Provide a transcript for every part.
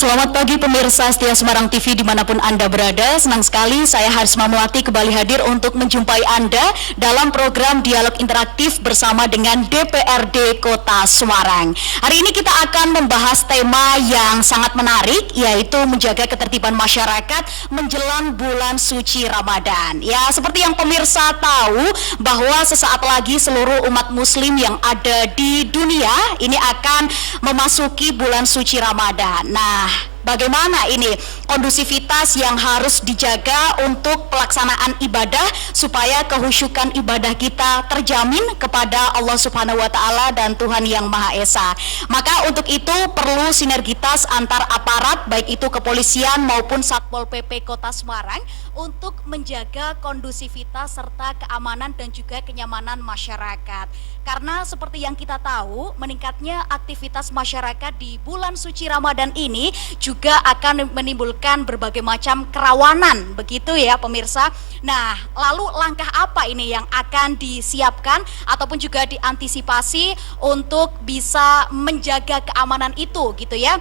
Selamat pagi pemirsa setia Semarang TV dimanapun Anda berada. Senang sekali saya Harisma Melati kembali hadir untuk menjumpai Anda dalam program Dialog Interaktif bersama dengan DPRD Kota Semarang. Hari ini kita akan membahas tema yang sangat menarik, yaitu menjaga ketertiban masyarakat menjelang bulan suci Ramadan. Ya, seperti yang pemirsa tahu bahwa sesaat lagi seluruh umat muslim yang ada di dunia ini akan memasuki bulan suci Ramadan. Nah, bagaimana ini kondusivitas yang harus dijaga untuk pelaksanaan ibadah supaya kehusyukan ibadah kita terjamin kepada Allah Subhanahu wa taala dan Tuhan yang Maha Esa. Maka untuk itu perlu sinergitas antar aparat baik itu kepolisian maupun Satpol PP Kota Semarang untuk menjaga kondusivitas serta keamanan dan juga kenyamanan masyarakat. Karena seperti yang kita tahu, meningkatnya aktivitas masyarakat di bulan suci Ramadan ini juga akan menimbulkan berbagai macam kerawanan, begitu ya pemirsa. Nah, lalu langkah apa ini yang akan disiapkan ataupun juga diantisipasi untuk bisa menjaga keamanan itu, gitu ya?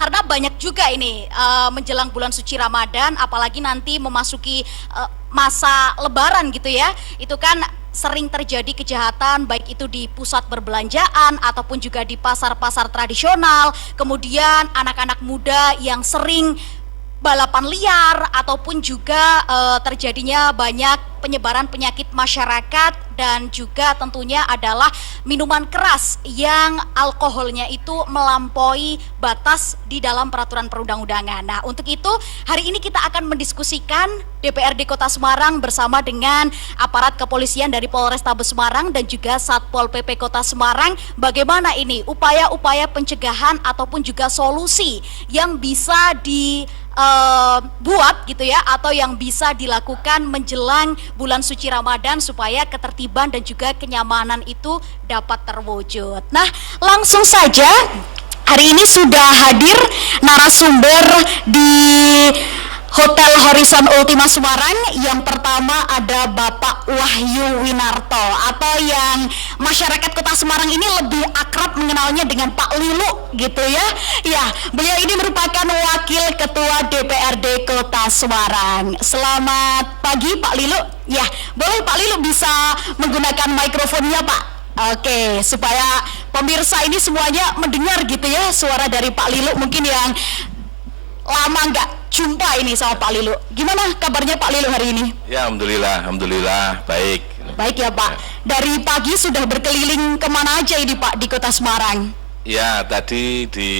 Karena banyak juga ini menjelang bulan suci Ramadan, apalagi nanti memasuki masa Lebaran gitu ya, itu kan sering terjadi kejahatan baik itu di pusat perbelanjaan ataupun juga di pasar-pasar tradisional, kemudian anak-anak muda yang sering balapan liar ataupun juga terjadinya banyak penyebaran penyakit masyarakat dan juga tentunya adalah minuman keras yang alkoholnya itu melampaui batas di dalam peraturan perundang-undangan. Nah, untuk itu hari ini kita akan mendiskusikan DPRD Kota Semarang bersama dengan aparat kepolisian dari Polrestabes Semarang dan juga Satpol PP Kota Semarang, bagaimana ini upaya-upaya pencegahan ataupun juga solusi yang bisa buat gitu ya, atau yang bisa dilakukan menjelang bulan suci Ramadan supaya ketertiban dan juga kenyamanan itu dapat terwujud. Nah, langsung saja hari ini sudah hadir narasumber di Hotel Horizon Ultima Semarang. Yang pertama ada Bapak Wahyu Winarto, atau yang masyarakat Kota Semarang ini lebih akrab mengenalnya dengan Pak Lilu gitu ya. Ya, beliau ini merupakan Wakil Ketua DPRD Kota Semarang. Selamat pagi Pak Lilu. Ya, boleh Pak Lilu bisa menggunakan mikrofonnya Pak. Oke, supaya pemirsa ini semuanya mendengar gitu ya suara dari Pak Lilu, mungkin yang lama nggak jumpa ini sama Pak Lilu. Gimana kabarnya Pak Lilu hari ini? Ya, alhamdulillah baik. Baik ya Pak. Dari pagi sudah berkeliling kemana aja ini Pak di Kota Semarang? Ya, tadi di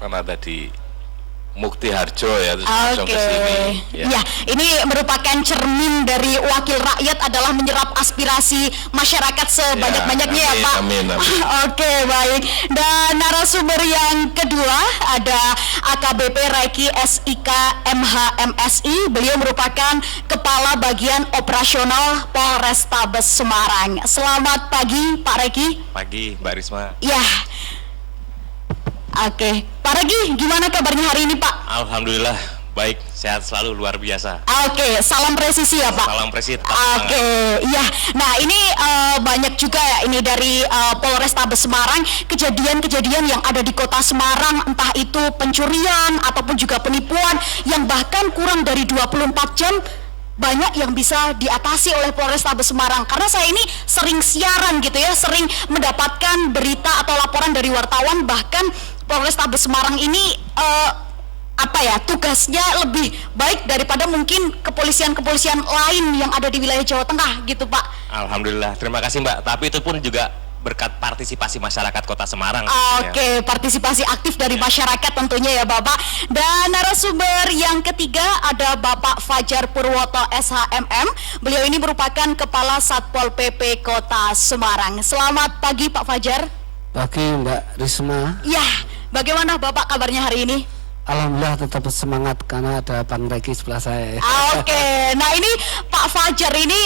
mana tadi Mukti Harjo ya, terus langsung ke sini. Ya, ini merupakan cermin dari wakil rakyat adalah menyerap aspirasi masyarakat sebanyak-banyaknya ya Pak. Amin. Oke, baik. Dan narasumber yang kedua ada AKBP Reiki SIK MHMSI. Beliau merupakan Kepala Bagian Operasional Polrestabes Semarang. Selamat pagi Pak Reiki. Pagi Mbak Risma. Ya. Oke, Pak Regi, gimana kabarnya hari ini Pak? Alhamdulillah baik, sehat selalu, luar biasa. Oke, salam presisi ya Pak. Salam presisi. Oke, ya. Nah ini banyak juga ya ini dari Polrestabes Semarang, kejadian-kejadian yang ada di Kota Semarang, entah itu pencurian ataupun juga penipuan yang bahkan kurang dari 24 jam banyak yang bisa diatasi oleh Polrestabes Semarang. Karena saya ini sering siaran gitu ya, sering mendapatkan berita atau laporan dari wartawan, bahkan Polrestabes Semarang ini tugasnya lebih baik daripada mungkin kepolisian-kepolisian lain yang ada di wilayah Jawa Tengah gitu Pak. Alhamdulillah, terima kasih Mbak. Tapi itu pun juga berkat partisipasi masyarakat Kota Semarang. Oke, partisipasi aktif dari masyarakat tentunya ya Bapak. Dan narasumber yang ketiga ada Bapak Fajar Purwoto SHMM. Beliau ini merupakan Kepala Satpol PP Kota Semarang. Selamat pagi Pak Fajar. Pagi Mbak Risma. Ya, bagaimana Bapak kabarnya hari ini? Alhamdulillah tetap semangat karena ada Bang Reki sebelah saya. Oke, nah ini Pak Fajar ini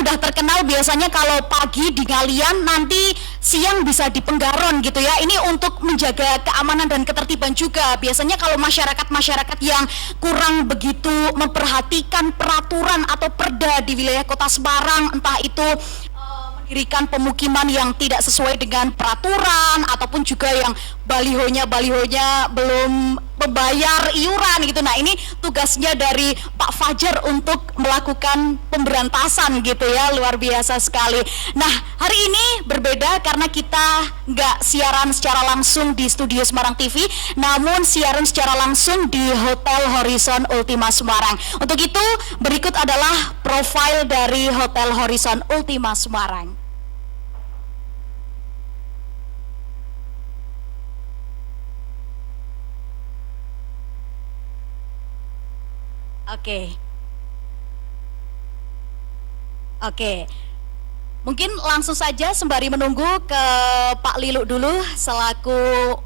udah terkenal biasanya kalau pagi di Ngalian, nanti siang bisa di Penggaron gitu ya. Ini untuk menjaga keamanan dan ketertiban juga. Biasanya kalau masyarakat-masyarakat yang kurang begitu memperhatikan peraturan atau perda di wilayah Kota Semarang, entah itu mendirikan pemukiman yang tidak sesuai dengan peraturan ataupun juga yang balihonya belum membayar iuran gitu. Nah, ini tugasnya dari Pak Fajar untuk melakukan pemberantasan gitu ya, luar biasa sekali. Nah, hari ini berbeda karena kita nggak siaran secara langsung di studio Semarang TV, namun siaran secara langsung di Hotel Horizon Ultima Semarang. Untuk itu, berikut adalah profil dari Hotel Horizon Ultima Semarang. Oke. Mungkin langsung saja sembari menunggu ke Pak Lilu dulu selaku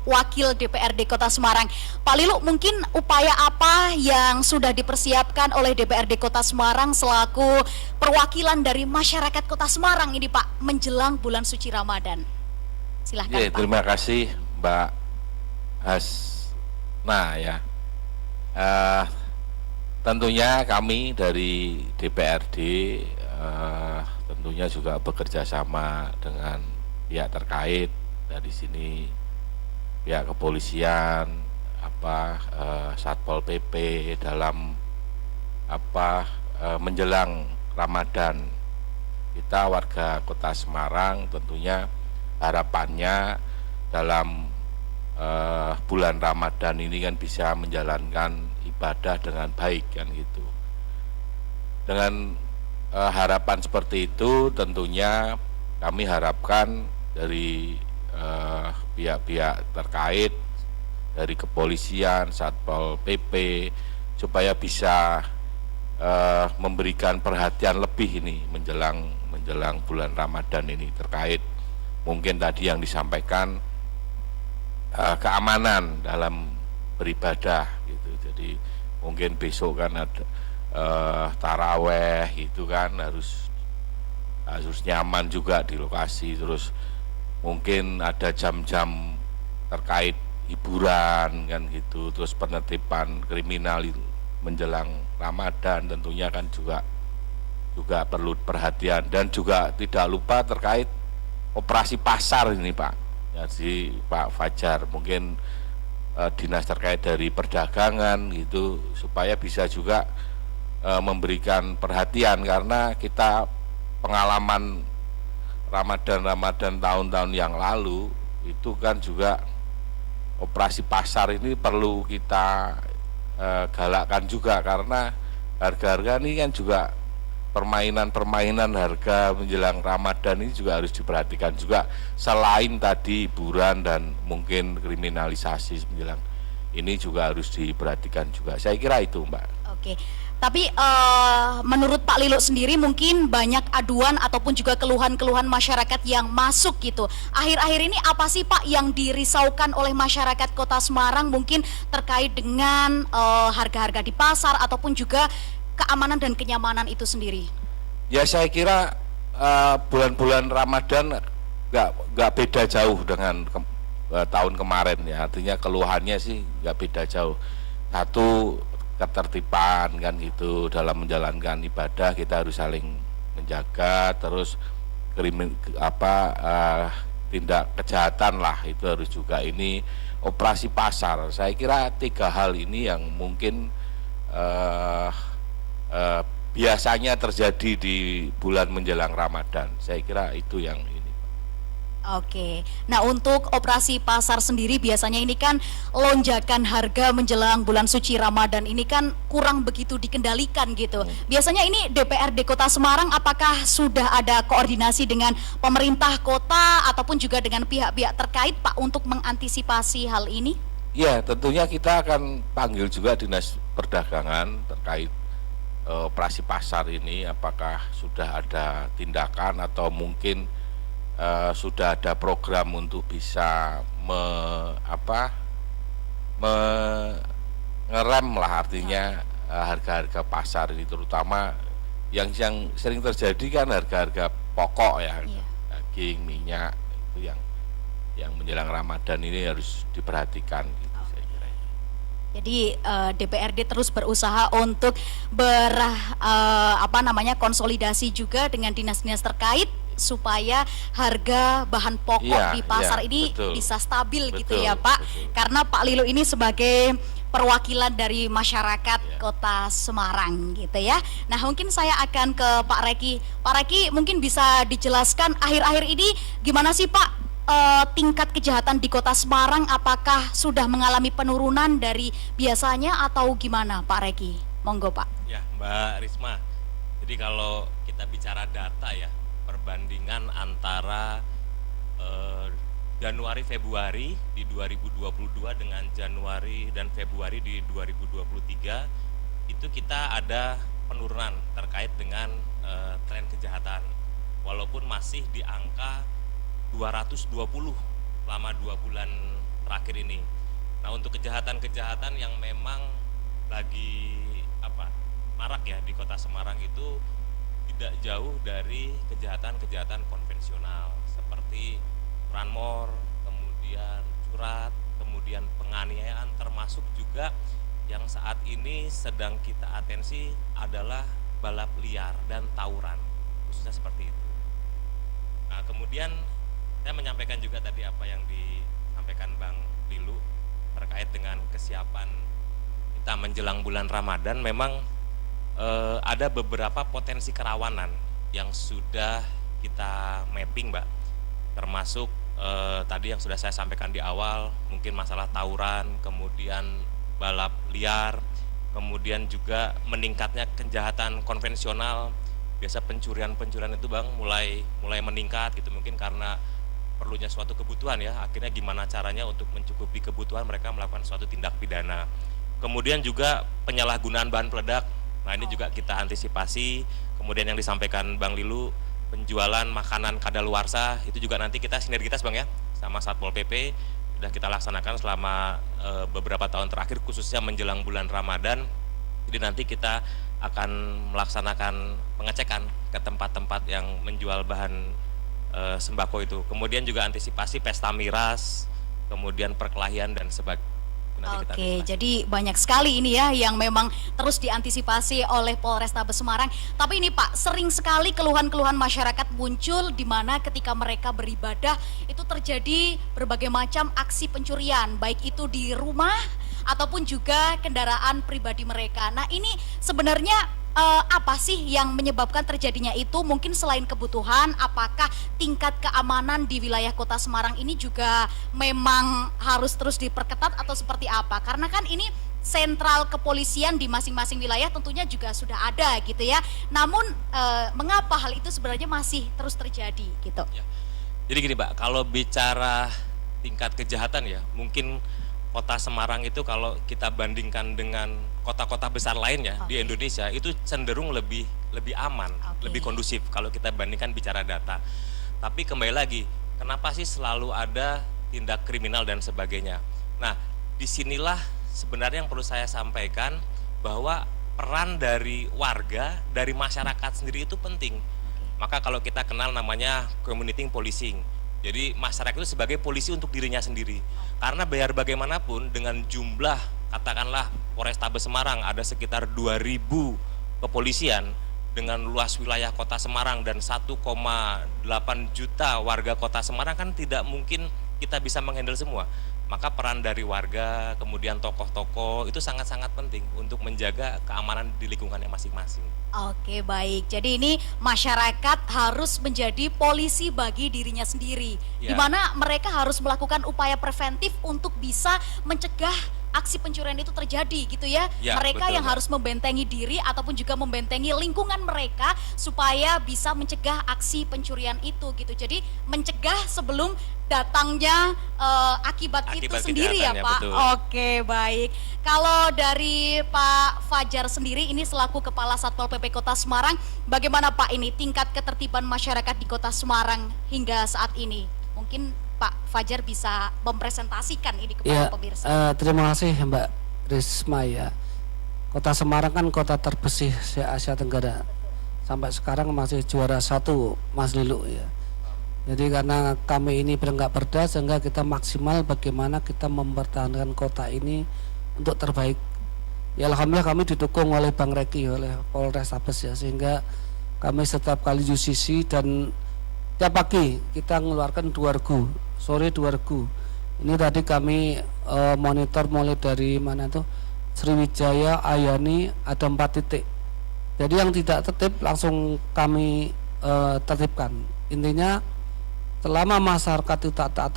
Wakil DPRD Kota Semarang. Pak Lilu, mungkin upaya apa yang sudah dipersiapkan oleh DPRD Kota Semarang selaku perwakilan dari masyarakat Kota Semarang ini, Pak, menjelang bulan suci Ramadan? Silahkan, Pak. Terima kasih, Mbak Hasna ya. Tentunya kami dari DPRD tentunya juga bekerja sama dengan pihak terkait dari sini, pihak kepolisian, Satpol PP dalam menjelang Ramadan. Kita warga Kota Semarang tentunya harapannya dalam bulan Ramadan ini kan bisa menjalankan ibadah dengan baik kan gitu. Dengan harapan seperti itu tentunya kami harapkan dari pihak-pihak terkait, dari kepolisian, Satpol PP, supaya bisa memberikan perhatian lebih ini menjelang bulan Ramadan ini, terkait mungkin tadi yang disampaikan keamanan dalam beribadah gitu. Jadi mungkin besok kan ada taraweh itu kan harus nyaman juga di lokasi. Terus mungkin ada jam-jam terkait hiburan kan gitu. Terus penertiban kriminal menjelang Ramadan tentunya kan juga perlu perhatian. Dan juga tidak lupa terkait operasi pasar ini, Pak. Jadi Pak Fajar mungkin dinas terkait dari perdagangan gitu, supaya bisa juga memberikan perhatian, karena kita pengalaman Ramadan tahun-tahun yang lalu itu kan juga operasi pasar ini perlu kita galakkan juga, karena harga-harga ini kan juga permainan harga menjelang Ramadan ini juga harus diperhatikan juga, selain tadi hiburan dan mungkin kriminalisasi menjelang ini juga harus diperhatikan juga. Saya kira itu, Mbak. Oke. Tapi menurut Pak Lilu sendiri mungkin banyak aduan ataupun juga keluhan-keluhan masyarakat yang masuk gitu. Akhir-akhir ini apa sih, Pak, yang dirisaukan oleh masyarakat Kota Semarang mungkin terkait dengan harga-harga di pasar ataupun juga keamanan dan kenyamanan itu sendiri? Ya, saya kira bulan-bulan Ramadan nggak beda jauh dengan tahun kemarin ya. Artinya keluhannya sih nggak beda jauh. Satu, ketertiban kan gitu, dalam menjalankan ibadah kita harus saling menjaga. Terus tindak kejahatan lah itu harus juga. Ini operasi pasar, saya kira 3 hal ini yang mungkin biasanya terjadi di bulan menjelang Ramadan. Saya kira itu yang ini. Oke, nah untuk operasi pasar sendiri biasanya ini kan lonjakan harga menjelang bulan suci Ramadan ini kan kurang begitu dikendalikan gitu. Biasanya ini DPRD Kota Semarang apakah sudah ada koordinasi dengan pemerintah kota ataupun juga dengan pihak-pihak terkait, Pak, untuk mengantisipasi hal ini? Ya, tentunya kita akan panggil juga Dinas Perdagangan terkait operasi pasar ini, apakah sudah ada tindakan atau mungkin sudah ada program untuk bisa mengerem lah, artinya harga-harga pasar ini, terutama yang sering terjadi kan harga-harga pokok ya, daging, minyak, itu yang menjelang Ramadan ini harus diperhatikan gitu, saya kira. Jadi DPRD terus berusaha untuk konsolidasi juga dengan dinas-dinas terkait supaya harga bahan pokok Iya, di pasar iya, ini betul. bisa stabil gitu Betul, ya Pak. betul. Karena Pak Lilo ini sebagai perwakilan dari masyarakat Iya. Kota Semarang gitu ya. Nah, mungkin saya akan ke Pak Reki. Pak Reki mungkin bisa dijelaskan akhir-akhir ini gimana sih Pak tingkat kejahatan di Kota Semarang, apakah sudah mengalami penurunan dari biasanya atau gimana Pak Reki? Monggo Pak. Ya, Mbak Risma. Jadi kalau kita bicara data ya, perbandingan antara Januari Februari di 2022 dengan Januari dan Februari di 2023 itu kita ada penurunan terkait dengan tren kejahatan. Walaupun masih di angka 220 selama 2 bulan terakhir ini. Nah, untuk kejahatan-kejahatan yang memang lagi marak ya di Kota Semarang itu tidak jauh dari kejahatan-kejahatan konvensional seperti ranmor, kemudian curat, kemudian penganiayaan, termasuk juga yang saat ini sedang kita atensi adalah balap liar dan tawuran, khususnya seperti itu. Nah, kemudian saya menyampaikan juga tadi apa yang disampaikan Bang Lilu terkait dengan kesiapan kita menjelang bulan Ramadan. Memang ada beberapa potensi kerawanan yang sudah kita mapping, Mbak, termasuk tadi yang sudah saya sampaikan di awal, mungkin masalah tawuran, kemudian balap liar, kemudian juga meningkatnya kejahatan konvensional. Biasa pencurian itu Bang mulai meningkat gitu, mungkin karena perlunya suatu kebutuhan ya, akhirnya gimana caranya untuk mencukupi kebutuhan mereka melakukan suatu tindak pidana. Kemudian juga penyalahgunaan bahan peledak. Nah, ini juga kita antisipasi. Kemudian yang disampaikan Bang Lilu, penjualan makanan kadaluarsa, itu juga nanti kita sinergitas Bang ya sama Satpol PP sudah kita laksanakan selama beberapa tahun terakhir, khususnya menjelang bulan Ramadan. Jadi nanti kita akan melaksanakan pengecekan ke tempat-tempat yang menjual bahan sembako itu. Kemudian juga antisipasi pesta miras, kemudian perkelahian dan sebagainya. Oke, jadi banyak sekali ini ya yang memang terus diantisipasi oleh Polrestabes Semarang. Tapi ini Pak, sering sekali keluhan-keluhan masyarakat muncul di mana ketika mereka beribadah itu terjadi berbagai macam aksi pencurian, baik itu di rumah ataupun juga kendaraan pribadi mereka. Nah, ini sebenarnya apa sih yang menyebabkan terjadinya itu? Mungkin selain kebutuhan, apakah tingkat keamanan di wilayah Kota Semarang ini juga memang harus terus diperketat atau seperti apa? Karena kan ini sentral kepolisian di masing-masing wilayah tentunya juga sudah ada gitu ya. Namun mengapa hal itu sebenarnya masih terus terjadi gitu? Ya. Jadi gini Mbak, kalau bicara tingkat kejahatan ya, mungkin Kota Semarang itu kalau kita bandingkan dengan kota-kota besar lainnya di Indonesia itu cenderung lebih aman, lebih kondusif kalau kita bandingkan bicara data. Tapi kembali lagi, kenapa sih selalu ada tindak kriminal dan sebagainya? Nah, disinilah sebenarnya yang perlu saya sampaikan bahwa peran dari warga, dari masyarakat sendiri itu penting. Maka kalau kita kenal namanya community policing. Jadi masyarakat itu sebagai polisi untuk dirinya sendiri. Karena biar bagaimanapun dengan jumlah katakanlah Polrestabes Semarang ada sekitar 2.000 kepolisian dengan luas wilayah Kota Semarang dan 1,8 juta warga Kota Semarang, kan tidak mungkin kita bisa menghandle semua. Maka peran dari warga, kemudian tokoh-tokoh itu sangat-sangat penting untuk menjaga keamanan di lingkungannya masing-masing. Oke, baik. Jadi ini masyarakat harus menjadi polisi bagi dirinya sendiri, Ya. di mana mereka harus melakukan upaya preventif untuk bisa mencegah aksi pencurian itu terjadi gitu ya. Ya, Mereka betul, yang Mbak. harus membentengi diri ataupun juga membentengi lingkungan mereka supaya bisa mencegah aksi pencurian itu gitu. Jadi mencegah sebelum datangnya akibat itu sendiri ya kejahatannya, Pak. betul. Oke, baik. Kalau dari Pak Fajar sendiri ini selaku Kepala Satpol PP Kota Semarang, bagaimana Pak ini tingkat ketertiban masyarakat di Kota Semarang hingga saat ini? Mungkin Pak Fajar bisa mempresentasikan ini kepada Ya, pemirsa. terima kasih Mbak Risma ya. Kota Semarang kan kota terbersih se-Asia Tenggara. Sampai sekarang masih juara 1 Mas Lilu ya. Jadi karena kami ini berenggak perda sehingga kita maksimal bagaimana kita mempertahankan kota ini untuk terbaik. Ya alhamdulillah kami didukung oleh Bang Reki, oleh Polrestabes ya, sehingga kami setiap kali UCC dan tiap pagi kita mengeluarkan 2 regu, sore 2 regu. Ini tadi kami monitor mulai dari mana tuh, Sriwijaya, Ayani, ada 4 titik. Jadi yang tidak tertib langsung kami tertibkan. Intinya selama masyarakat itu taat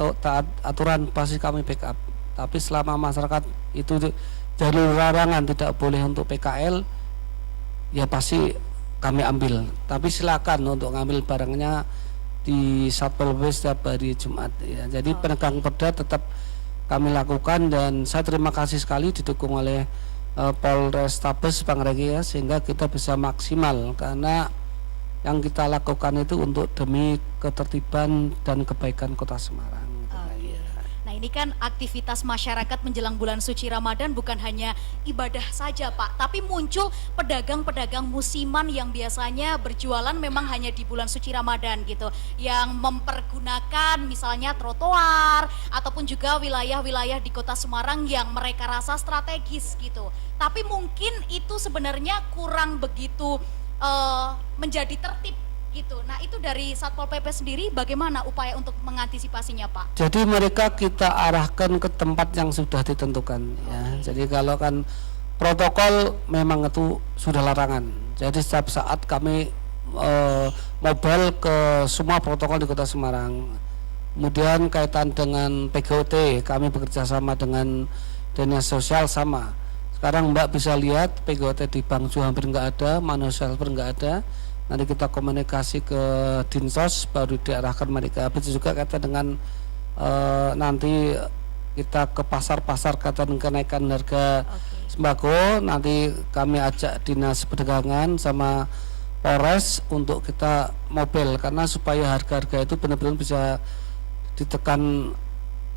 aturan pasti kami backup. Tapi selama masyarakat itu jalur larangan tidak boleh untuk PKL, ya pasti kami ambil. Tapi silakan untuk ngambil barangnya di Satpol PP setiap hari Jumat ya. Jadi penegakan perda tetap kami lakukan, dan saya terima kasih sekali didukung oleh Polrestabes Pangregi ya, sehingga kita bisa maksimal, karena yang kita lakukan itu untuk demi ketertiban dan kebaikan Kota Semarang. Nah, ini kan aktivitas masyarakat menjelang bulan suci Ramadan bukan hanya ibadah saja, Pak, tapi muncul pedagang-pedagang musiman yang biasanya berjualan memang hanya di bulan suci Ramadan gitu, yang mempergunakan misalnya trotoar ataupun juga wilayah-wilayah di Kota Semarang yang mereka rasa strategis gitu. Tapi mungkin itu sebenarnya kurang begitu menjadi tertib gitu. Nah, itu dari Satpol PP sendiri bagaimana upaya untuk mengantisipasinya, Pak? Jadi mereka kita arahkan ke tempat yang sudah ditentukan ya. Jadi kalau kan protokol memang itu sudah larangan. Jadi setiap saat kami mobile ke semua protokol di Kota Semarang. Kemudian kaitan dengan PGOT, kami bekerja sama dengan Dinas Sosial sama. Sekarang Mbak bisa lihat PGOT di Bangju hampir nggak ada, manusia hampir nggak ada. Nanti kita komunikasi ke Dinsos baru diarahkan mereka. Begitu juga kaitan dengan nanti kita ke pasar-pasar kaitan kenaikan harga sembako. Nanti kami ajak Dinas Perdagangan sama Polres untuk kita mobil, karena supaya harga-harga itu benar-benar bisa ditekan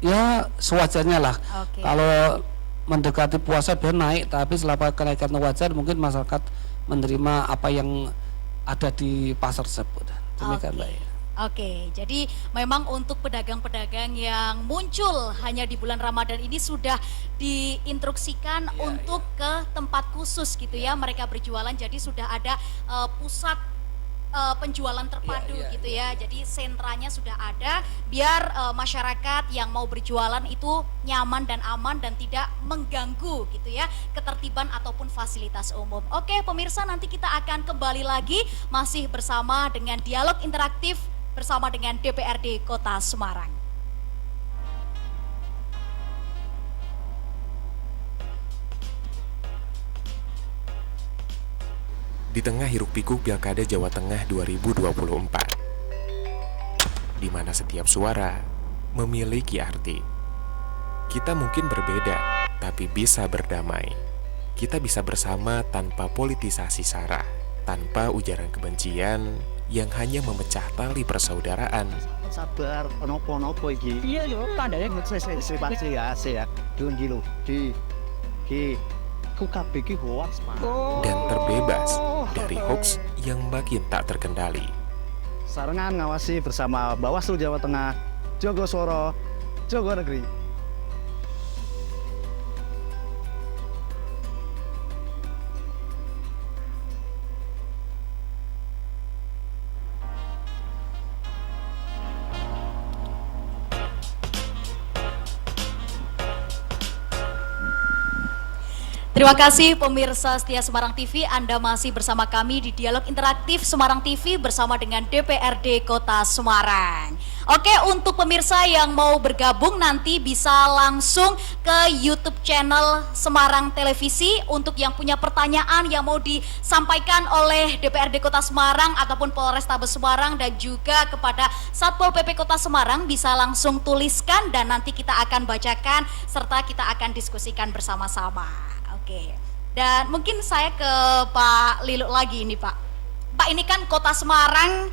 ya sewajarnya lah. Kalau mendekati puasa biar naik, tapi setelah kenaikan wajar mungkin masyarakat menerima apa yang ada di pasar tersebut. Demikian Mbak. Oke, jadi memang untuk pedagang-pedagang yang muncul hanya di bulan Ramadan ini sudah diinstruksikan untuk ke tempat khusus gitu ya, mereka berjualan, jadi sudah ada pusat penjualan terpadu gitu ya. Jadi sentranya sudah ada biar masyarakat yang mau berjualan itu nyaman dan aman dan tidak mengganggu gitu ya ketertiban ataupun fasilitas umum. Oke, pemirsa, nanti kita akan kembali lagi masih bersama dengan dialog interaktif bersama dengan DPRD Kota Semarang. Di tengah hiruk-pikuk Pilkada Jawa Tengah 2024, di mana setiap suara memiliki arti. Kita mungkin berbeda, tapi bisa berdamai. Kita bisa bersama tanpa politisasi sara, tanpa ujaran kebencian yang hanya memecah tali persaudaraan. Sabar, nopo-nopo iki. Iya yo, tandane pasti ya. Dunggi lho, di kabeh iki hoax, Pak. Dan terbebas dari hoax yang makin tak terkendali. Sarengan ngawasi bersama Bawaslu Jawa Tengah, Jogosworo, Jogonegri. Terima kasih pemirsa setia Semarang TV, Anda masih bersama kami di Dialog Interaktif Semarang TV bersama dengan DPRD Kota Semarang. Oke, untuk pemirsa yang mau bergabung nanti bisa langsung ke YouTube channel Semarang Televisi. Untuk yang punya pertanyaan yang mau disampaikan oleh DPRD Kota Semarang ataupun Polrestabes Semarang dan juga kepada Satpol PP Kota Semarang bisa langsung tuliskan dan nanti kita akan bacakan serta kita akan diskusikan bersama-sama. Oke, dan mungkin saya ke Pak Lilu lagi ini Pak. Pak, ini kan Kota Semarang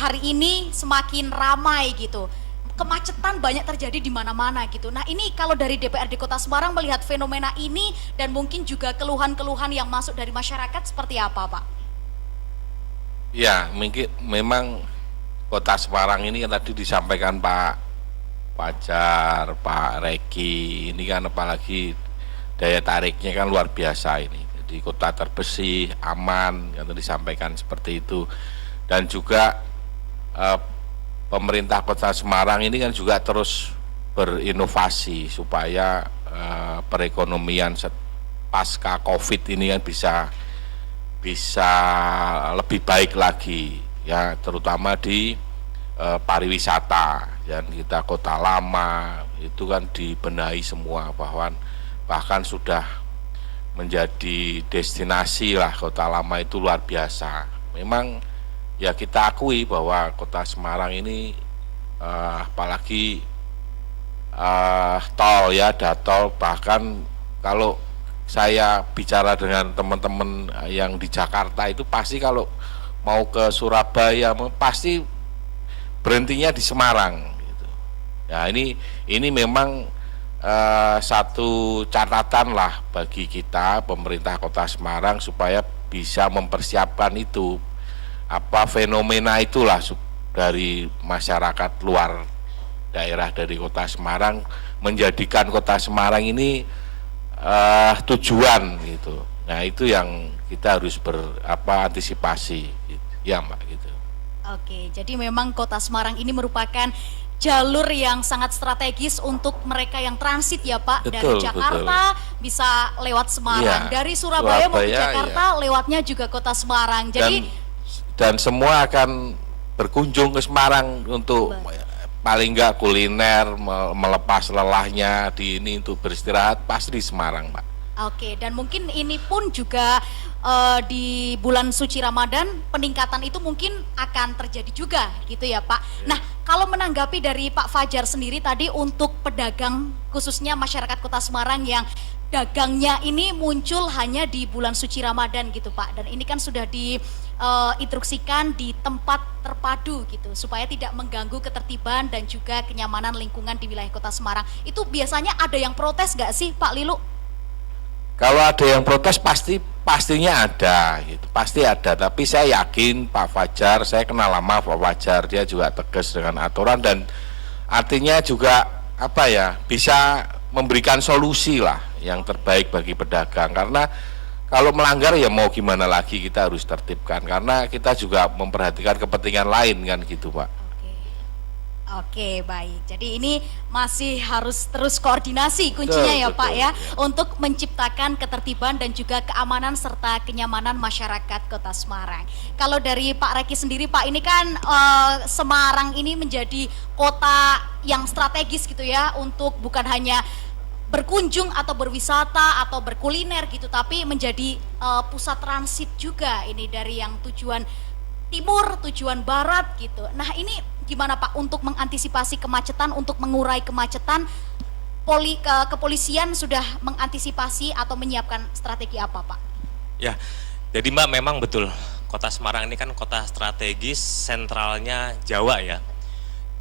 hari ini semakin ramai gitu. Kemacetan banyak terjadi di mana-mana gitu. Nah, ini kalau dari DPRD Kota Semarang melihat fenomena ini dan mungkin juga keluhan-keluhan yang masuk dari masyarakat seperti apa, Pak? Ya, mungkin memang Kota Semarang ini kan tadi disampaikan Pak Fajar, Pak Reki, ini kan apalagi daya tariknya kan luar biasa ini. Jadi kota terbersih, aman, yang tadi disampaikan seperti itu. Dan juga pemerintah Kota Semarang ini kan juga terus berinovasi supaya perekonomian pasca Covid ini kan bisa lebih baik lagi ya, terutama di pariwisata. Dan kita Kota Lama itu kan dibenahi semua, bahkan sudah menjadi destinasi lah. Kota Lama itu luar biasa. Memang ya kita akui bahwa Kota Semarang ini apalagi tol ya, ada tol. Bahkan kalau saya bicara dengan teman-teman yang di Jakarta itu pasti kalau mau ke Surabaya pasti berhentinya di Semarang gitu. Ya ini memang satu catatan lah bagi kita pemerintah Kota Semarang supaya bisa mempersiapkan itu, fenomena itulah dari masyarakat luar daerah dari Kota Semarang, menjadikan Kota Semarang ini tujuan gitu. Nah itu yang kita harus antisipasi gitu. Ya Mbak gitu. Oke, jadi memang Kota Semarang ini merupakan jalur yang sangat strategis untuk mereka yang transit ya Pak. Dari Betul, Jakarta bisa lewat Semarang, Iya, dari Surabaya mau ke Surabaya, Jakarta lewatnya juga Kota Semarang. Jadi dan semua akan berkunjung ke Semarang untuk paling enggak kuliner, melepas lelahnya di ini untuk beristirahat pasti di Semarang Pak. oke, dan mungkin ini pun juga di bulan suci Ramadan peningkatan itu mungkin akan terjadi juga gitu ya Pak. Nah, kalau menanggapi dari Pak Fajar sendiri tadi untuk pedagang khususnya masyarakat Kota Semarang yang dagangnya ini muncul hanya di bulan suci Ramadan gitu Pak, dan ini kan sudah diinstruksikan di tempat terpadu gitu supaya tidak mengganggu ketertiban dan juga kenyamanan lingkungan di wilayah Kota Semarang. Itu biasanya ada yang protes gak sih Pak Lilu? Kalau ada yang protes pastinya ada gitu, pasti ada. Tapi saya yakin Pak Fajar, saya kenal lama Pak Fajar, dia juga tegas dengan aturan dan artinya juga bisa memberikan solusi lah yang terbaik bagi pedagang. Karena kalau melanggar ya mau gimana lagi, kita harus tertibkan karena kita juga memperhatikan kepentingan lain kan gitu Pak. Oke, baik. Jadi ini masih harus terus koordinasi kuncinya ya Pak ya, untuk menciptakan ketertiban dan juga keamanan serta kenyamanan masyarakat Kota Semarang. Kalau dari Pak Reki sendiri Pak, ini kan Semarang ini menjadi kota yang strategis gitu ya, untuk bukan hanya berkunjung atau berwisata atau berkuliner gitu, tapi menjadi pusat transit juga ini dari yang tujuan timur, tujuan barat gitu. Nah ini gimana Pak untuk mengantisipasi kemacetan, untuk mengurai kemacetan, kepolisian sudah mengantisipasi atau menyiapkan strategi apa Pak? Ya, jadi Mbak memang betul, Kota Semarang ini kan kota strategis, sentralnya Jawa ya.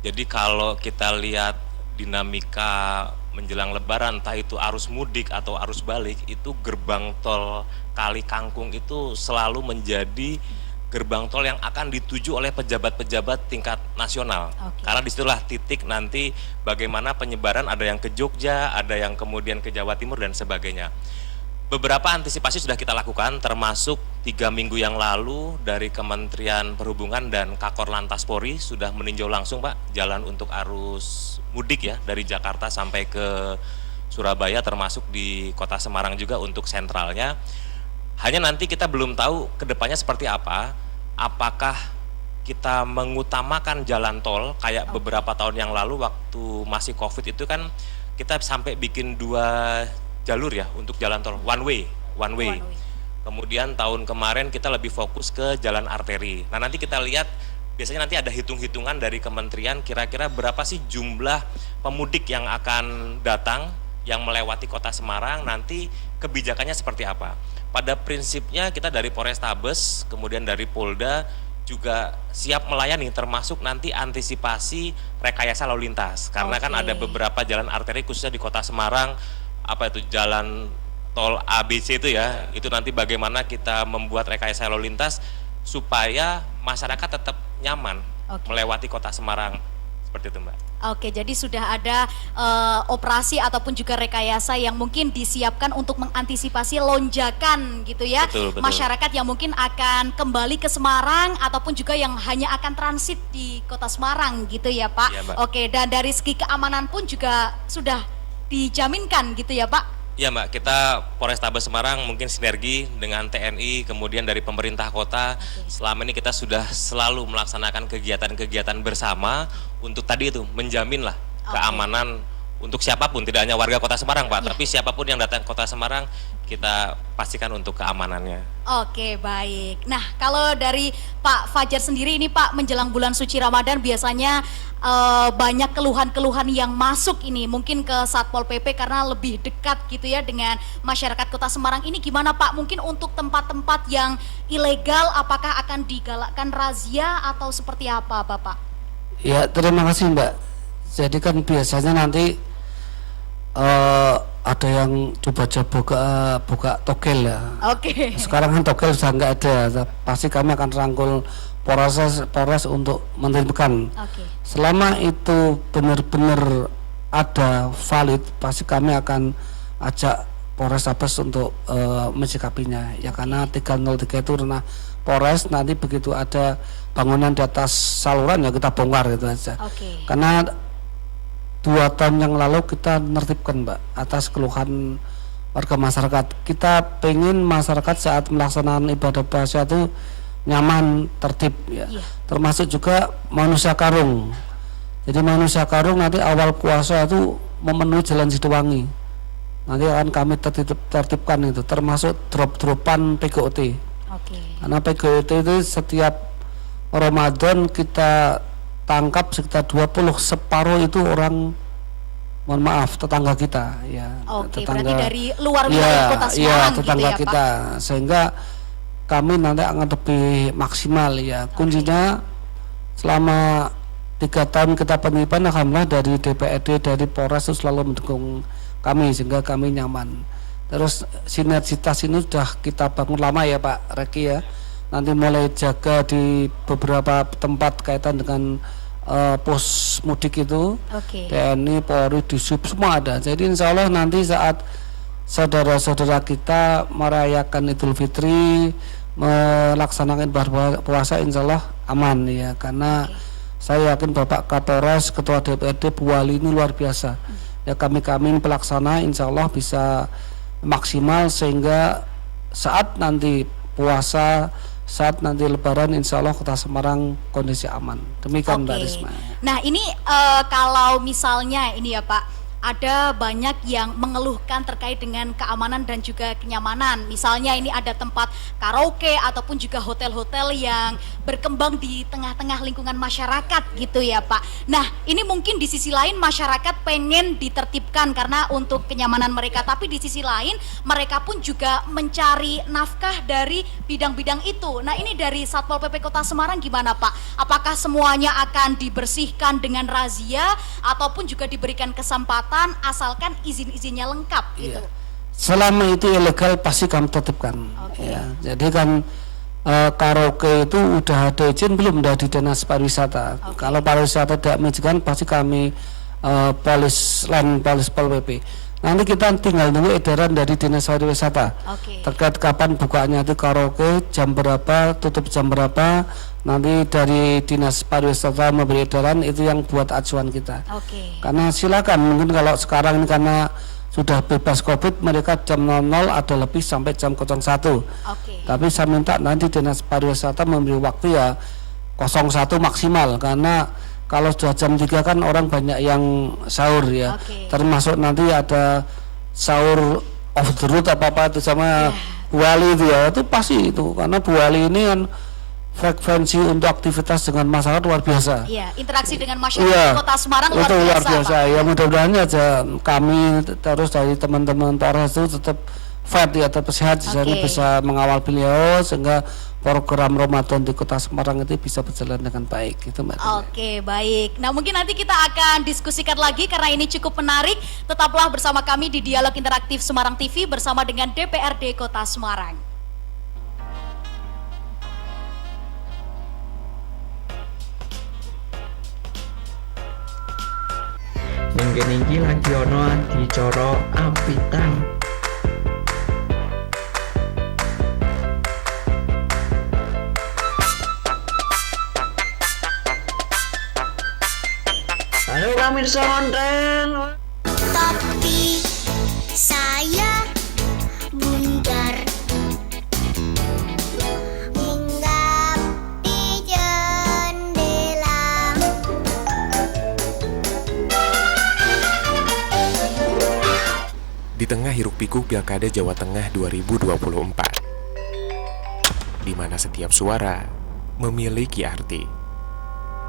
Jadi kalau kita lihat dinamika menjelang Lebaran, entah itu arus mudik atau arus balik, itu gerbang tol Kali Kangkung itu selalu menjadi gerbang tol yang akan dituju oleh pejabat-pejabat tingkat nasional. Karena disitulah titik nanti bagaimana penyebaran, ada yang ke Jogja, ada yang kemudian ke Jawa Timur dan sebagainya. Beberapa antisipasi sudah kita lakukan, termasuk 3 minggu yang lalu dari Kementerian Perhubungan dan Kakor Lantas Polri sudah meninjau langsung Pak jalan untuk arus mudik ya, dari Jakarta sampai ke Surabaya, termasuk di Kota Semarang juga untuk sentralnya. Hanya nanti kita belum tahu kedepannya seperti apa, apakah kita mengutamakan jalan tol kayak beberapa tahun yang lalu waktu masih COVID itu kan kita sampai bikin 2 jalur ya untuk jalan tol, one way. Kemudian tahun kemarin kita lebih fokus ke jalan arteri. Nah nanti kita lihat, biasanya nanti ada hitung-hitungan dari kementerian kira-kira berapa sih jumlah pemudik yang akan datang yang melewati Kota Semarang, nanti kebijakannya seperti apa. Pada prinsipnya kita dari Polrestabes, kemudian dari Polda juga siap melayani, termasuk nanti antisipasi rekayasa lalu lintas. Karena kan ada beberapa jalan arteri khususnya di Kota Semarang, jalan tol ABC itu ya, itu nanti bagaimana kita membuat rekayasa lalu lintas supaya masyarakat tetap nyaman melewati Kota Semarang. Seperti itu Mbak. Oke, jadi sudah ada operasi ataupun juga rekayasa yang mungkin disiapkan untuk mengantisipasi lonjakan gitu ya. Betul. Masyarakat yang mungkin akan kembali ke Semarang ataupun juga yang hanya akan transit di Kota Semarang gitu ya, Pak. Iya, Mbak. Oke, dan dari segi keamanan pun juga sudah dijaminkan gitu ya, Pak. Ya Mbak, kita Polrestabes Semarang mungkin sinergi dengan TNI, kemudian dari pemerintah kota. Selama ini kita sudah selalu melaksanakan kegiatan-kegiatan bersama untuk tadi itu menjamin lah keamanan untuk siapapun, tidak hanya warga Kota Semarang Pak, tapi siapapun yang datang ke Kota Semarang kita pastikan untuk keamanannya. Oke, baik. Nah, kalau dari Pak Fajar sendiri ini Pak, menjelang bulan suci Ramadan biasanya banyak keluhan-keluhan yang masuk ini mungkin ke Satpol PP karena lebih dekat gitu ya dengan masyarakat Kota Semarang. Ini gimana Pak? Mungkin untuk tempat-tempat yang ilegal apakah akan digalakkan razia atau seperti apa Bapak? Ya, terima kasih Mbak. Jadi kan biasanya nanti ada yang coba-coba buka togel ya. Oke. Sekarang kan togel sudah nggak ada. Pasti kami akan rangkul Polres untuk menertibkan. Oke. Selama itu benar-benar ada valid, pasti kami akan ajak Polrestabes untuk mensikapinya. Ya karena 303 itu ranah Polres, nanti begitu ada bangunan di atas saluran ya kita bongkar gitu aja. Oke. Karena 2 tahun yang lalu kita nertibkan Mbak atas keluhan warga masyarakat. Kita pengen masyarakat saat melaksanakan ibadah puasa itu nyaman, tertib ya. Iya. Termasuk juga manusia karung. Jadi manusia karung nanti awal puasa itu memenuhi Jalan Sidowangi. Nanti akan kami tertibkan itu, termasuk drop-dropan PGOT. Oke. Karena PGOT itu setiap Ramadan kita tangkap sekitar 20, separuh itu orang, mohon maaf, tetangga kita ya. Oke, Tetangga, berarti dari luar wilayah Kota Semarang gitu tetangga ya Pak? kita. Sehingga kami nanti akan lebih maksimal ya. Kuncinya selama 3 tahun kita penitipan, alhamdulillah dari DPRD, dari Polres itu selalu mendukung kami sehingga kami nyaman. Terus sinergitas ini sudah kita bangun lama ya Pak Reki ya. Nanti mulai jaga di beberapa tempat kaitan dengan pos mudik itu. Oke. TNI, Polri, Disub semua ada. Jadi insya Allah nanti saat saudara-saudara kita merayakan Idul Fitri, melaksanakan ibadah puasa, insya Allah aman ya. Karena saya yakin Bapak Kapolres, Ketua DPRD, Bu Wali ini luar biasa. Ya kami pelaksana insya Allah bisa maksimal sehingga saat nanti puasa, saat nanti Lebaran, insya Allah Kota Semarang kondisi aman. Demikian Mbak Risma. Nah ini kalau misalnya ini ya Pak, ada banyak yang mengeluhkan terkait dengan keamanan dan juga kenyamanan. Misalnya ini ada tempat karaoke ataupun juga hotel-hotel yang berkembang di tengah-tengah lingkungan masyarakat gitu ya Pak. Nah ini mungkin di sisi lain masyarakat pengen ditertibkan karena untuk kenyamanan mereka, tapi di sisi lain mereka pun juga mencari nafkah dari bidang-bidang itu. Nah ini dari Satpol PP Kota Semarang gimana Pak? Apakah semuanya akan dibersihkan dengan razia ataupun juga diberikan kesempatan asalkan izin-izinnya lengkap gitu? Iya. Selama itu ilegal pasti kami tetapkan. Oke. Ya, jadi kan karaoke itu udah ada izin belum dari Dinas Pariwisata. Kalau pariwisata tidak mengizinkan pasti kami polis Pol PP. Nanti kita tinggal nunggu edaran dari Dinas Pariwisata terkait kapan bukanya itu karaoke, jam berapa, tutup jam berapa. Nanti dari Dinas Pariwisata memberi edaran, itu yang buat acuan kita. Karena silakan, mungkin kalau sekarang ini karena sudah bebas COVID, mereka jam 00 ada lebih sampai jam 01. Tapi saya minta nanti Dinas Pariwisata memberi waktu ya 01 maksimal, karena kalau sudah jam 3 kan orang banyak yang sahur ya. Termasuk nanti ada sahur off the road apa-apa itu sama Bu Wali itu ya, itu pasti itu, karena Bu Wali ini kan frekuensi untuk aktivitas dengan masyarakat luar biasa. Iya, interaksi dengan masyarakat Kota Semarang luar biasa. Ya mudah-mudahan aja kami terus dari teman-teman Polres itu tetap fit ya, tetap sehat, bisa mengawal beliau sehingga program Ramadan di Kota Semarang itu bisa berjalan dengan baik gitu Mbak. Oke, baik. Nah mungkin nanti kita akan diskusikan lagi karena ini cukup menarik. Tetaplah bersama kami di Dialog Interaktif Semarang TV bersama dengan DPRD Kota Semarang. Ning kene iki lagi ana adicara apitan. Ayo pemirsa konten. Tapi saya bundar hinggap di jendela. Di tengah hiruk-pikuk Pilkada Jawa Tengah 2024, di mana setiap suara memiliki arti.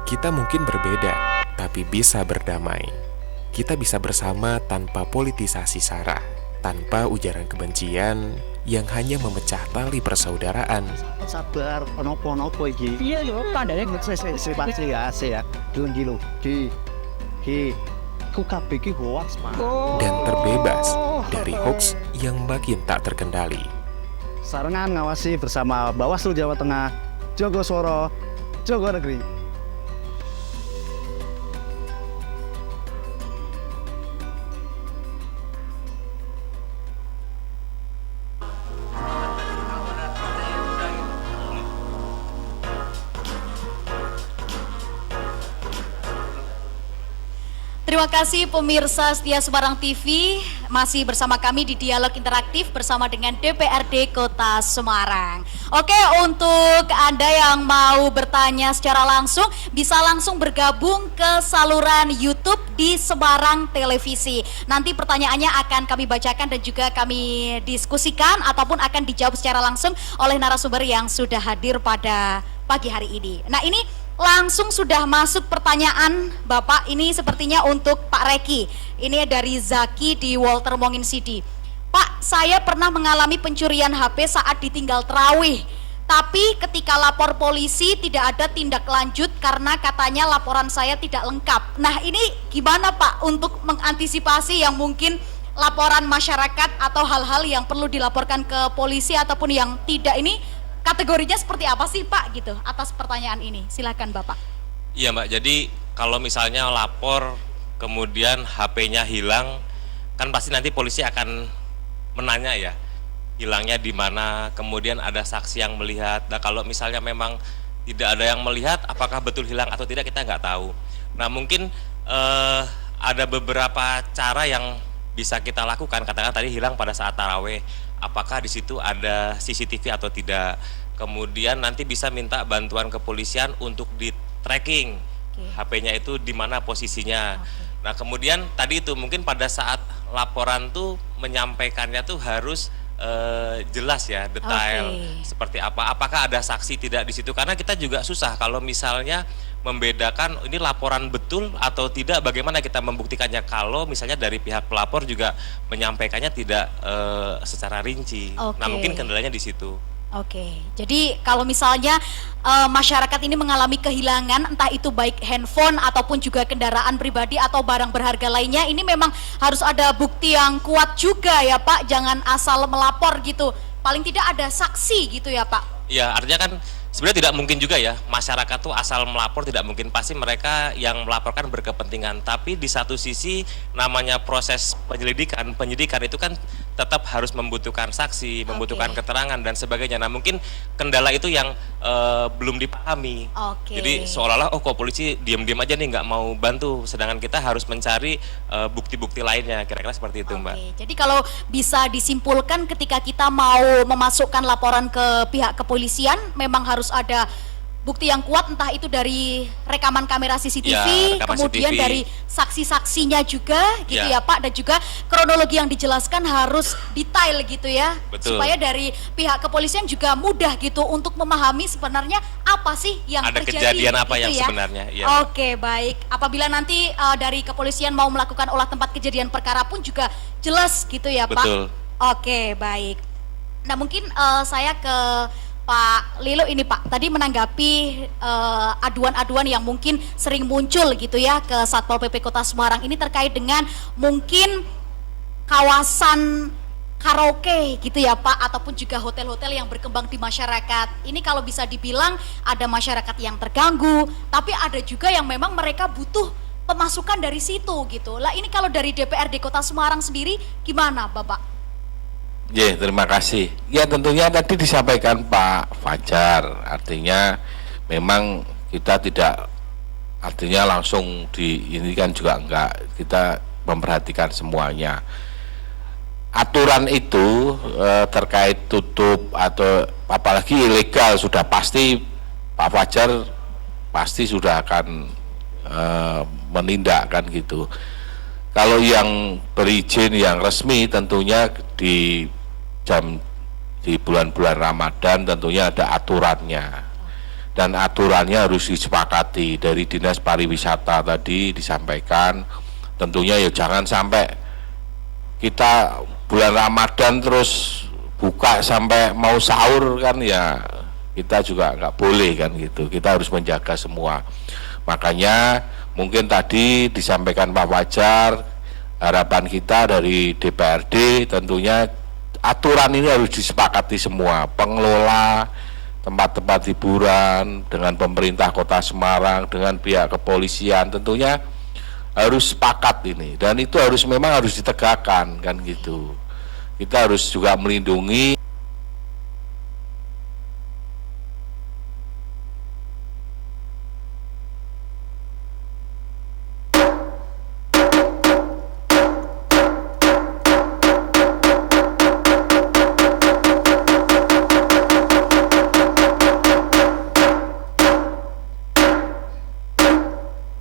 Kita mungkin berbeda, tapi bisa berdamai. Kita bisa bersama tanpa politisasi sara, tanpa ujaran kebencian yang hanya memecah tali persaudaraan. Sabar, ono-ono iki. Iya yo, tandane pasti ya, ya. Dundi lho, di ku kabeh iki hoax, Pak. Dan terbebas dari hoax yang makin tak terkendali. Sarengan ngawasi bersama Bawaslu Jawa Tengah, Jogosworo, Jogo Negeri. Terima kasih pemirsa setia Semarang TV, masih bersama kami di Dialog Interaktif bersama dengan DPRD Kota Semarang. Oke, untuk Anda yang mau bertanya secara langsung, bisa langsung bergabung ke saluran YouTube di Semarang Televisi. Nanti pertanyaannya akan kami bacakan dan juga kami diskusikan ataupun akan dijawab secara langsung oleh narasumber yang sudah hadir pada pagi hari ini. Nah, ini langsung sudah masuk pertanyaan Bapak, ini sepertinya untuk Pak Reki. Ini dari Zaki di Walter Mongin City. Pak, saya pernah mengalami pencurian HP saat ditinggal terawih. Tapi ketika lapor polisi tidak ada tindak lanjut karena katanya laporan saya tidak lengkap. Nah, ini gimana Pak untuk mengantisipasi yang mungkin laporan masyarakat atau hal-hal yang perlu dilaporkan ke polisi ataupun yang tidak, ini kategorinya seperti apa sih Pak gitu atas pertanyaan ini? Silakan Bapak. Iya Mbak, jadi kalau misalnya lapor kemudian HP-nya hilang, kan pasti nanti polisi akan menanya ya, hilangnya di mana, kemudian ada saksi yang melihat. Nah kalau misalnya memang tidak ada yang melihat, apakah betul hilang atau tidak kita nggak tahu. Nah mungkin ada beberapa cara yang bisa kita lakukan. Katakan tadi hilang pada saat taraweh, apakah di situ ada CCTV atau tidak. Kemudian nanti bisa minta bantuan kepolisian untuk di tracking HP-nya itu di mana posisinya. Nah kemudian tadi itu mungkin pada saat laporan tuh menyampaikannya tuh harus jelas ya, detail seperti apa. Apakah ada saksi tidak di situ? Karena kita juga susah kalau misalnya membedakan ini laporan betul atau tidak. Bagaimana kita membuktikannya kalau misalnya dari pihak pelapor juga menyampaikannya tidak secara rinci. Nah mungkin kendalanya di situ. Oke, jadi kalau misalnya masyarakat ini mengalami kehilangan, entah itu baik handphone ataupun juga kendaraan pribadi atau barang berharga lainnya, ini memang harus ada bukti yang kuat juga ya Pak, jangan asal melapor gitu, paling tidak ada saksi gitu ya Pak. Ya artinya kan sebenarnya tidak mungkin juga ya masyarakat tuh asal melapor, tidak mungkin, pasti mereka yang melaporkan berkepentingan. Tapi di satu sisi namanya proses penyidikan itu kan tetap harus membutuhkan saksi, membutuhkan keterangan dan sebagainya. Nah mungkin kendala itu yang belum dipahami. Jadi seolah-olah kok polisi diam-diam aja nih nggak mau bantu, sedangkan kita harus mencari bukti-bukti lainnya, kira-kira seperti itu Mbak. Jadi kalau bisa disimpulkan ketika kita mau memasukkan laporan ke pihak kepolisian, memang harus ada bukti yang kuat, entah itu dari rekaman kamera CCTV, kemudian dari saksi-saksinya juga gitu ya Pak, dan juga kronologi yang dijelaskan harus detail gitu ya. Betul. Supaya dari pihak kepolisian juga mudah gitu untuk memahami sebenarnya apa sih yang ada terjadi. Ada kejadian apa gitu yang ya sebenarnya. Ya. Oke, baik. Apabila nanti dari kepolisian mau melakukan olah tempat kejadian perkara pun juga jelas gitu ya Pak. Betul. Oke, baik. Nah mungkin saya ke Pak Lilo ini Pak, tadi menanggapi aduan-aduan yang mungkin sering muncul gitu ya ke Satpol PP Kota Semarang ini terkait dengan mungkin kawasan karaoke gitu ya Pak, ataupun juga hotel-hotel yang berkembang di masyarakat. Ini kalau bisa dibilang ada masyarakat yang terganggu, tapi ada juga yang memang mereka butuh pemasukan dari situ gitu. Lah ini kalau dari DPRD Kota Semarang sendiri gimana Bapak? Ya, terima kasih. Ya tentunya tadi disampaikan Pak Fajar, artinya memang kita tidak, artinya langsung ini kan juga enggak, kita memperhatikan semuanya. Aturan itu terkait tutup atau apalagi ilegal sudah pasti Pak Fajar pasti sudah akan menindak kan gitu. Kalau yang berizin yang resmi tentunya di bulan-bulan Ramadan tentunya ada aturannya, dan aturannya harus disepakati dari Dinas Pariwisata tadi disampaikan. Tentunya ya jangan sampai kita bulan Ramadan terus buka sampai mau sahur kan, ya kita juga nggak boleh kan gitu. Kita harus menjaga semua. Makanya mungkin tadi disampaikan Pak Fajar, harapan kita dari DPRD tentunya aturan ini harus disepakati semua, pengelola tempat-tempat hiburan dengan pemerintah Kota Semarang, dengan pihak kepolisian, tentunya harus sepakat ini, dan itu memang harus ditegakkan kan gitu. Kita harus juga melindungi